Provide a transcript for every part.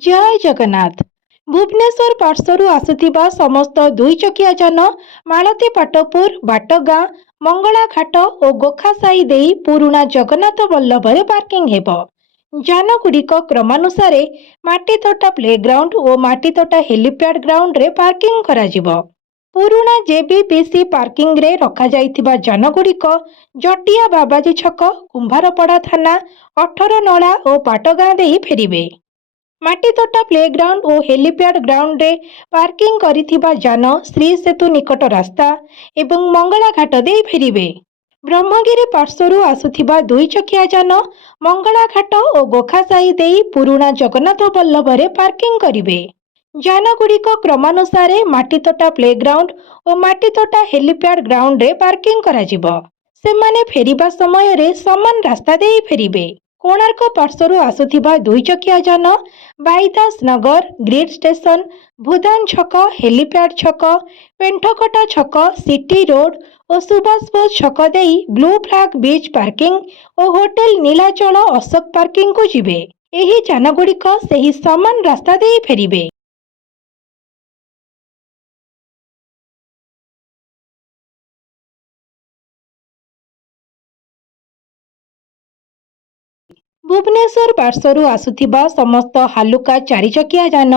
जय जगन्नाथ। भुवनेश्वर पार्श्वर आसुथिबा समस्त दुई चकिया जान मालती पाटपुर बाटगाँ मंगला घाट और गोखासाई देई पुराणा जगन्नाथ बल्लभरे पार्किंग हेब। जानगुड़िक क्रमानुसार माटीतोटा प्लेग्राउंड और माटीतोटा हेलीपैड ग्राउंड रे पार्किंग कराजिबो। पुराणा जेबीपीसी पार्किंग रे रखा जाइथिबा जानगुड़िक जटिया बाबाजी छक, कुंभारपड़ा थाना, 18 नला और पाटगाँ देई फेरिबे। माटीतोटा प्लेग्राउंड और हेलीपैड ग्राउंड रे पार्किंग करिथिबा जान श्री सेतु निकट रास्ता एवं मंगला घाट दे फेरिबे। ब्रह्मगिरी पार्श्वर आसुथिबा दुई चकिया जान मंगला घाट और गोखासाई देई पुराणा जगन्नाथ बल्लभरे पार्किंग करिवे। जानगुड़िक क्रमानुसार माटीतोटा प्लेग्राउंड और माटीतोटा हेलीपैड ग्राउंड रे पार्किंग कराजिबो। सेमाने फेरिबा समय रे समान रास्ता दे फेरिबे। कोणार्क पार्श्वर आसुथिबा दुई चकिया जान बाईदास नगर, ग्रिड स्टेशन, भूदान छक, हेलीपैड छक, पेंठकटा छक, सिटी रोड और सुभाष बोस छक देई ब्लू फ्लैग बीच पार्किंग और होटेल नीलाचल अशोक पार्किंग को जिबे। एही जानगुड़िक सेही समान रास्ता दे फेरिबे। भुवनेश्वर पार्श्वर आसुथिबा समस्त हालुका चारि चकिया जान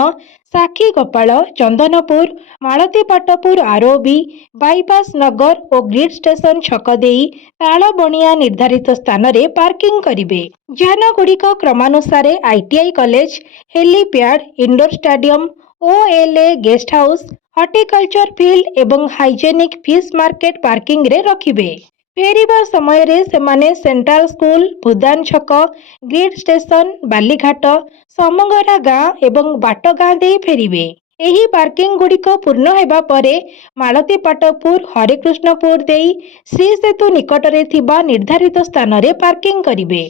साखी गोपाल, चंदनपुर, मालती पाटपुर आरओबी, बाईपास नगर और ग्रिड स्टेशन छक देई तालबणिया निर्धारित स्थान रे पार्किंग करिवे। जानगुड़िक क्रमानुसार ITI college, helipad, indoor stadium, Ola guest house, horticulture field एवं हाइजेनिक फिश मार्केट पार्किंग रे रखिबे। फेरिबा समय रे सेमाने सेंट्रल स्कूल, भूदान छक, ग्रिड स्टेशन, बालीघाट, समंगरा गाँ एवं बाटगाँ दे फेरिबे। एही पार्किंग गुड़िक पूर्ण हेबा परे मालती पाटपुर, हरिकृष्णपुर देई श्री सेतु निकटरे थिबा निर्धारित स्थान रे पार्किंग करिवे।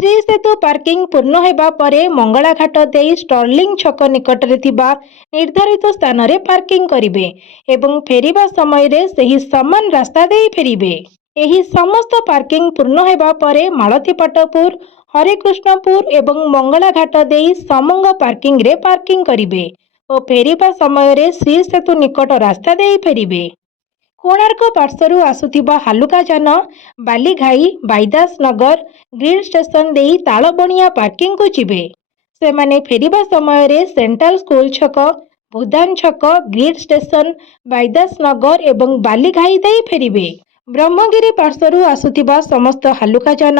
श्री सेतु पार्किंग पूर्ण हेबा परे मंगला घाट देई स्टर्लिंग छक निकटरे थिबा निर्धारित स्थान रे पार्किंग करिवे एवं फेरिबा समय रे सेही समान रास्ता देई फेरिबे। एही समस्त पार्किंग पूर्ण हेबा परे मालती पाटपुर, हरिकृष्णपुर एवं मंगला घाट देई समंग पार्किंग रे पार्किंग करिवे और फेरिबा समय रे श्री सेतु निकट रास्ता देई फेरिबे। कोणार्क पार्श्वर आसुथिबा हालुका जान बालीघाई, बाईदास नगर, ग्रिड स्टेशन देई तालबणिया पार्किंग को जिबे। सेमाने फेरिबा समय रे सेंट्रल स्कूल छक, भूदान छक, ग्रिड स्टेशन, बाईदास नगर एवं बालीघाई देई फेरिबे। ब्रह्मगिरी पार्श्वर आसुथिबा समस्त हालुका जान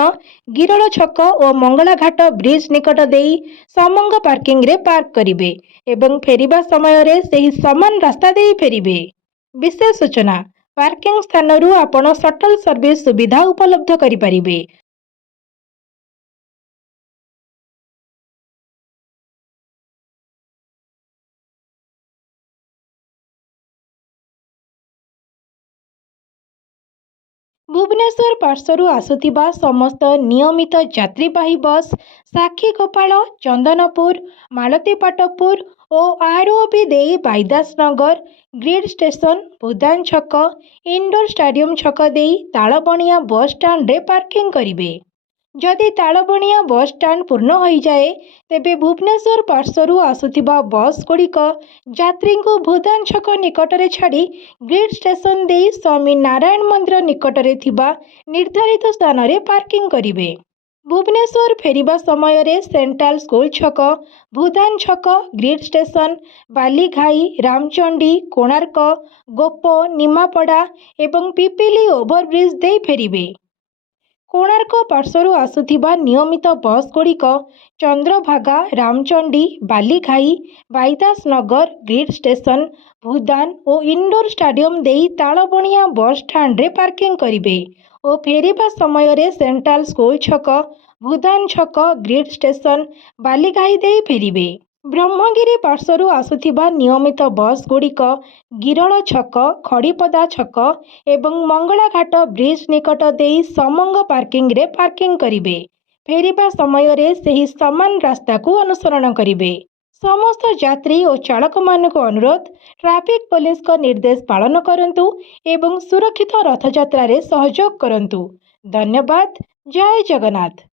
गिरल छक और मंगला घाट ब्रिज निकट देई समंग पार्किंग रे पार्क करिवे एवं फेरिबा समय रे सेही समान रास्ता देई फेरिबे। विशेष सूचना, पार्किंग स्थानरू आपण शटल सर्विस सुविधा उपलब्ध करि परिबे। भुवनेश्वर पार्श्वर आसुथिबा समस्त नियमित यात्रीवाही बस साखी गोपाल, चंदनपुर, मालती पाटपुर और आरओबी देई बाईदास नगर, ग्रिड स्टेशन, भूदान छक, इंडोर स्टेडियम छक देई तालबणिया बस स्टैंड रे पार्किंग करिवे। जदि तालबणिया बस स्टैंड पूर्ण हो जाए तेबे भुवनेश्वर पार्श्वर आसुथिबा बस गुड़िक यात्री को भूदान छक निकटरे छाड़ी ग्रिड स्टेशन दे स्वामी नारायण मंदिर निकटरे थिबा निर्धारित स्थान रे पार्किंग करिवे। भुवनेश्वर फेरिबा समय रे सेंट्रल स्कूल छक, भूदान छक, ग्रिड स्टेशन, बालीघाई, रामचंडी, कोणार्क, गोप, निमापड़ा एवं पिपिली ओभरब्रिज दे फेरिवे। कोणार्क पार्श्वर आसुथिबा नियमित बस गुड़िक चंद्रभागा, रामचंडी, बालीघाई, बाईदास नगर, ग्रिड स्टेशन, भूदान और इंडोर स्टेडियम देई तालबणिया बस स्टैंड रे पार्किंग करिवे और फेरिबा समय रे सेंट्रल स्कूल छक, भूदान छक, ग्रिड स्टेशन, बालीघाई देई फेरिवे। ब्रह्मगिरी पार्श्वर आसुथिबा नियमित बस गुड़िक गिरल छक, खड़ीपदा छक एवं मंगला घाट ब्रिज निकट देई समंग पार्किंग रे पार्किंग करिवे। फेरिबा समय रे सेही समान रास्ता को अनुसरण करिवे। समस्त यात्री और चालक मानक अनुरोध, ट्रैफिक पुलिस का निर्देश पालन करंतु एवं सुरक्षित रथयात्रा रे सहयोग करंतु। धन्यवाद। जय जगन्नाथ।